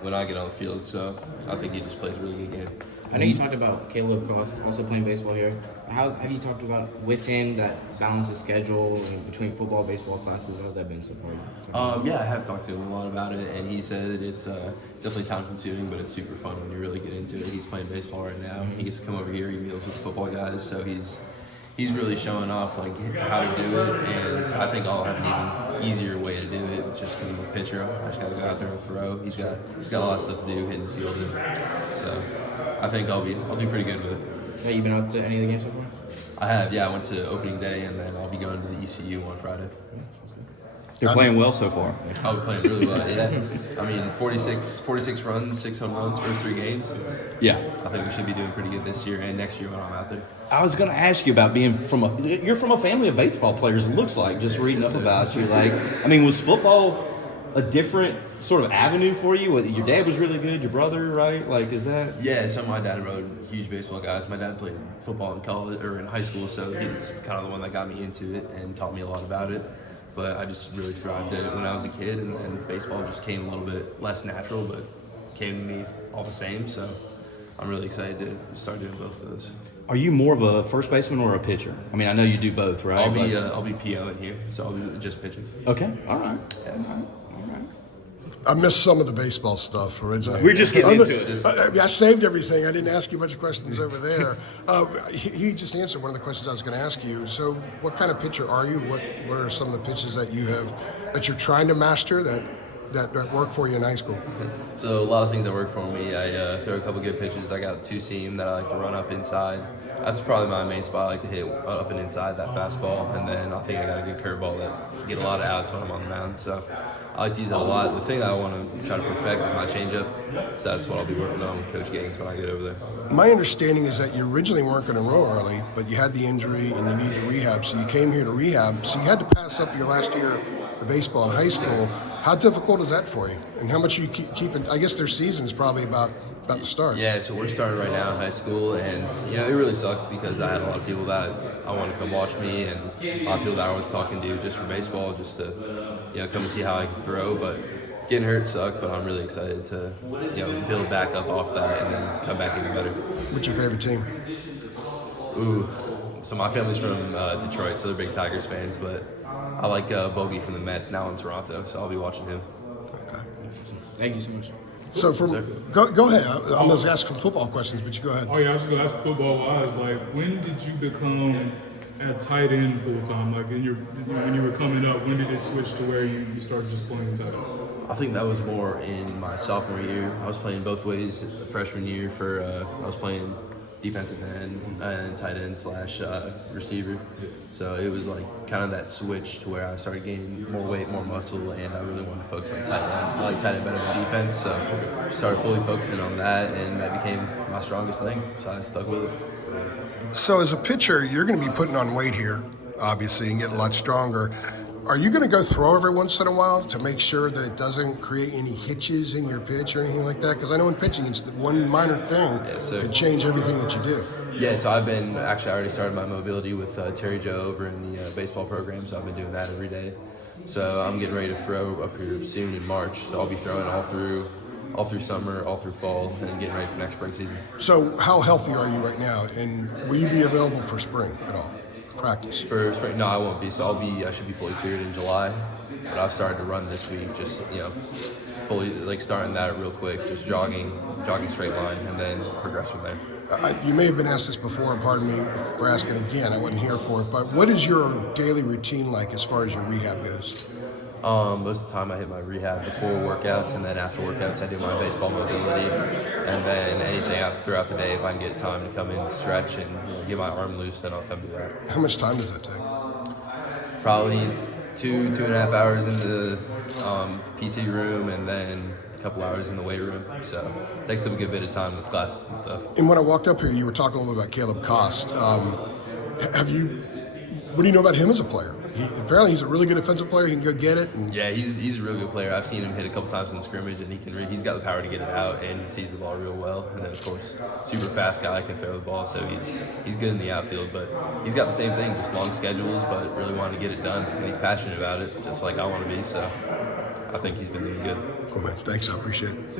when I get on the field. So I think he just plays a really good game. I know you talked about Caleb Cross also playing baseball here. Have you talked about with him that balance the schedule between football, baseball classes? How's that been so far? Yeah, I have talked to him a lot about it, and he said it's definitely time consuming, but it's super fun when you really get into it. He's playing baseball right now. He gets to come over here. He meals with the football guys, so he's really showing off like how to do it, and I think I'll have an even easier way to do it just because I'm a pitcher. I just got to go out there and throw. He's got a lot of stuff to do hitting the field, and so I think I'll do pretty good with it. Have you been out to any of the games so far? I have, yeah. I went to opening day, and then I'll be going to the ECU on Friday. You're playing well so far. I'll be playing really well, yeah. I mean, 46 runs, 6 home runs, first 3 games. I think we should be doing pretty good this year and next year when I'm out there. I was going to ask you about you're from a family of baseball players, it looks like, just reading up about you. Like, I mean, was football a different sort of avenue for you? Your dad was really good, your brother, right? Like, is that? Yeah, so my dad and brother were huge baseball guys. My dad played football in college or in high school, so he's kind of the one that got me into it and taught me a lot about it. But I just really thrived at it when I was a kid, and then baseball just came a little bit less natural, but came to me all the same. So I'm really excited to start doing both of those. Are you more of a first baseman or a pitcher? I mean, I know you do both, right? I'll be PO in here, so I'll be just pitching. Okay, all right. I missed some of the baseball stuff originally. We're just getting into it. I saved everything. I didn't ask you a bunch of questions over there. He just answered one of the questions I was going to ask you. So, what kind of pitcher are you? What are some of the pitches that you're trying to master that work for you in high school? So a lot of things that work for me. I throw a couple good pitches. I got a 2-seam that I like to run up inside. That's probably my main spot. I like to hit up and inside that fastball, and then I think I got a good curveball that get a lot of outs when I'm on the mound. So I like to use that a lot. The thing that I want to try to perfect is my changeup. So that's what I'll be working on with Coach Gaines when I get over there. My understanding is that you originally weren't going to enroll early, but you had the injury and you needed rehab, so you came here to rehab. So you had to pass up your last year of baseball in high school. How difficult is that for you? And how much are you keeping? I guess their season's probably about to start. Yeah, so we're starting right now in high school, and it really sucked because I had a lot of people that I wanted to come watch me, and a lot of people that I was talking to just for baseball, just to come and see how I can throw. But getting hurt sucks, but I'm really excited to build back up off that and then come back even better. What's your favorite team? Ooh, so my family's from Detroit, so they're big Tigers fans, but I like Bogey from the Mets, now in Toronto, so I'll be watching him. Okay. Thank you so much. So go ahead. I'm going to ask some football questions, but you go ahead. Oh yeah, I was just gonna ask football-wise, like when did you become at tight end full time? Like when you were coming up, when did it switch to where you started just playing tight end? I think that was more in my sophomore year. I was playing both ways freshman year I was playing defensive end and tight end / receiver. So it was like kind of that switch to where I started gaining more weight, more muscle, and I really wanted to focus on tight end. I like tight end better than defense, so I started fully focusing on that, and that became my strongest thing, so I stuck with it. So as a pitcher, you're going to be putting on weight here, obviously, and getting a lot stronger. Are you going to go throw every once in a while to make sure that it doesn't create any hitches in your pitch or anything like that? Because I know in pitching, it's the one minor thing could change everything that you do. Yeah, so I already started my mobility with Terry Joe over in the baseball program, so I've been doing that every day. So I'm getting ready to throw up here soon in March, so I'll be throwing all through summer, all through fall, and getting ready for next spring season. So how healthy are you right now, and will you be available for spring at all? Practice? For spring, no, I won't be. So I should be fully cleared in July. But I've started to run this week, just fully starting that real quick, just jogging straight line, and then progress from there. You may have been asked this before, and pardon me for asking again. I wasn't here for it, but what is your daily routine like as far as your rehab goes? Most of the time I hit my rehab before workouts, and then after workouts I do my baseball mobility, and then anything throughout the day, if I can get time to come in and stretch and get my arm loose, then I'll come do that. How much time does that take? Probably 2.5 hours in the PT room, and then a couple hours in the weight room. So it takes up a good bit of time with classes and stuff. And when I walked up here, you were talking a little bit about Caleb Cost. What do you know about him as a player? Apparently he's a really good defensive player. He can go get it. Yeah, he's a real good player. I've seen him hit a couple times in the scrimmage, and he's got the power to get it out, and he sees the ball real well. And then of course, super fast guy, can throw the ball, so he's good in the outfield. But he's got the same thing, just long schedules, but really wanting to get it done, and he's passionate about it, just like I want to be. So I think he's been doing good. Cool, man. Thanks. I appreciate it.